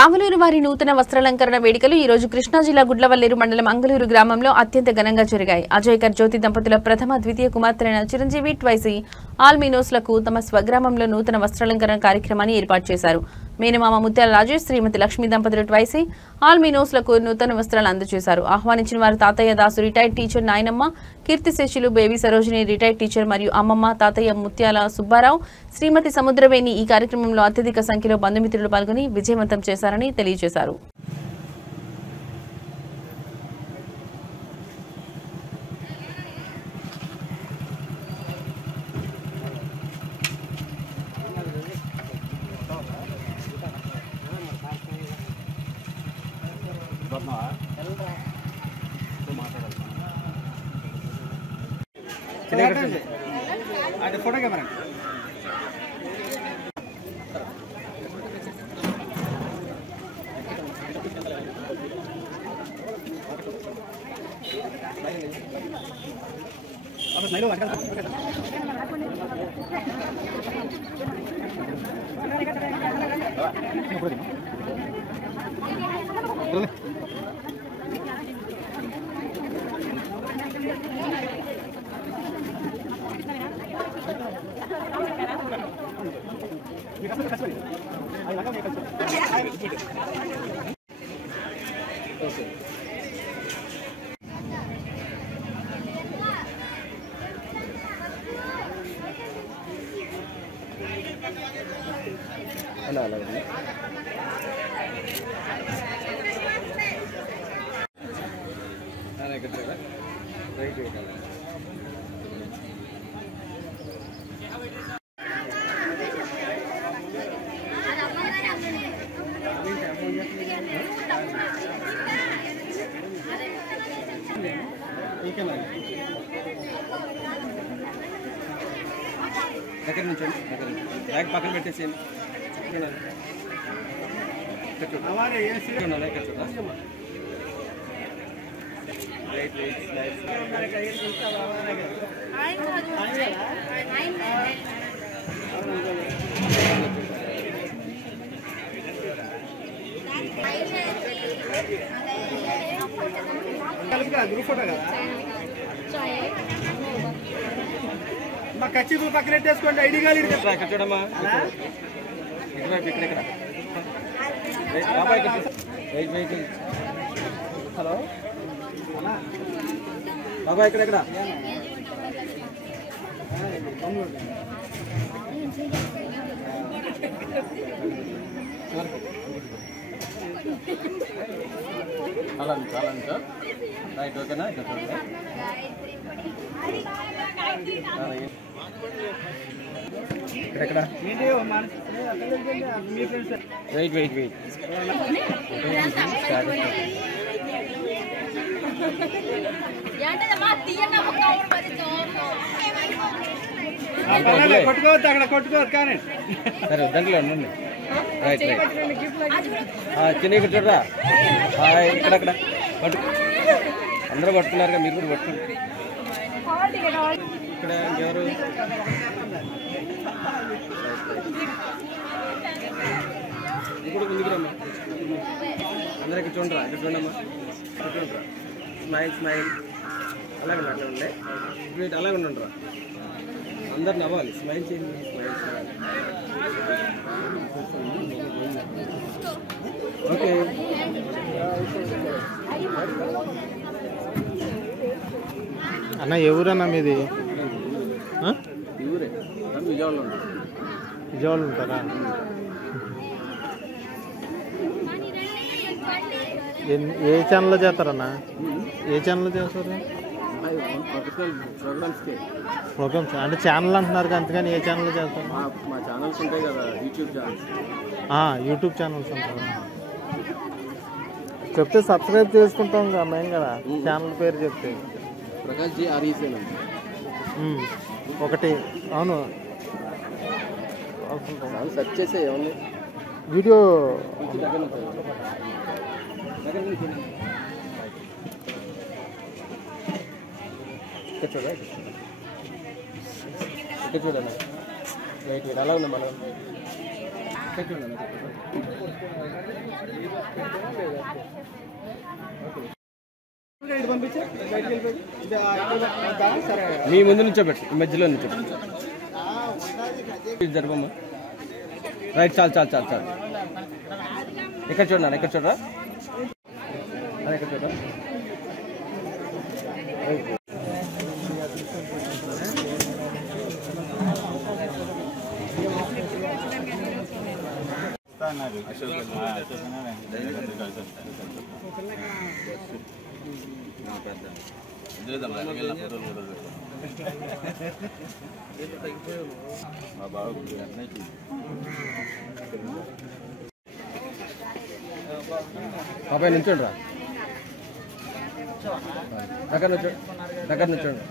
కావలూరు వారి నూతన వస్త్రాలంకరణ వేడుకలు ఈ రోజు కృష్ణా జిల్లా గుడ్లవల్లేరు మండలం అంగలూరు గ్రామంలో అత్యంత ఘనంగా జరిగాయి. అజయ్కర్ జ్యోతి దంపతుల ప్రథమ ద్వితీయ కుమార్తెలైన చిరంజీవి ట్వైసీ ఆల్మీనోస్లకు తమ స్వగ్రామంలో నూతన వస్త్రాలంకరణ కార్యక్రమాన్ని ఏర్పాటు చేశారు. మేనమామ ముత్యాల రాజేష్, శ్రీమతి లక్ష్మీ దంపతులు ట్వైసీ ఆల్మీనోస్లకు నూతన వస్త్రాలు అందజేశారు. ఆహ్వానించిన వారు తాతయ్య దాసు రిటైర్డ్ టీచర్ నాయనమ్మ, కీర్తిశేషులు బేబీ సరోజిని రిటైర్డ్ టీచర్ మరియు అమ్మమ్మ, తాతయ్య ముత్యాల సుబ్బారావు, శ్రీమతి సముద్రవేణి. ఈ కార్యక్రమంలో అత్యధిక సంఖ్యలో బంధుమిత్రులు పాల్గొని విజయవంతం చేశారని తెలియజేశారు. फोटो कैमरा దగ్గర నుంచి బ్యాగ్ పక్కన పెట్టేసేయండి. గ్రూప్ ఫోటో కదా మా ఖచ్చితంగా పక్కన పెట్టేసుకోండి. ఐడి కార్డు ఇక్కడ చూడమ్మా. ఇక్కడ హలో బాబా ఇక్కడ అలా చాలా సార్ రైట్ ఓకేనా? ఇక్కడ వెయిట్ వెయిట్ వెయిట్ కొట్టుకోవద్దు, అక్కడ కొట్టుకోవద్దు కానీ సరే దాంట్లో ఉండండి. రైట్ రైట్ చిన్న ఇక్కడ చూడరా ఇక్కడక్కడ అందరూ పట్టుకున్నారుగా, మీరు కూడా పట్టుకోండి. ఇక్కడ ఎవరు ఇప్పుడు ముందుకు రమ్మా. అందరూ ఇక్కడ చూడరా, ఇక్కడ చూడమ్మా, ఇక్కడ చూడరా. స్మైల్ స్మైల్ అలాగే అట్లా ఉండే వీటి అలాగే ఉండండి రా. అందరు నవ్వాలి, స్మైల్ చేయండి. Smile okay. అన్న ఏ ఊరన్నా మీది? ఊరే విజయవాడలో ఉంటారు. విజయవాడలో ఉంటారా? ఏ ఛానల్లో చేస్తారన్నా? ఏ ఛానల్లో చేస్తారు ప్రోగ్రామ్స్? అంటే ఛానల్ అంటున్నారు అంతేగాని ఏ ఛానల్లో చేస్తారు? మా ఛానల్స్ ఉంటాయి కదా, యూట్యూబ్ ఛానల్స్. యూట్యూబ్ ఛానల్స్ ఉంటారు. చెప్తే సబ్స్క్రైబ్ చేసుకుంటాం కదా మెయిన్ కదా. ఛానల్ పేరు చెప్తే ప్రకాష్ జీ ఆర్ఈసీ ఒకటి. అవును సెర్చ్ చేసే ఏమన్నా వీడియో దగ్గర చూడండి. రైట్ అలా ఉన్నా మనం చూడండి. మీ ముందు నుంచోబెట్టు, ఈ మధ్యలో నుంచోబెట్టు. జరగమ్మా. రైట్, చాలు చాలు చాలు చాలు. ఎక్కడ చూడరా, ఎక్కడ చూడరా, ఎక్కడ చూడరా. బాబాయ్ నుంచోండి రా, దగ్గర నుంచోండి, దగ్గర నుంచోండి.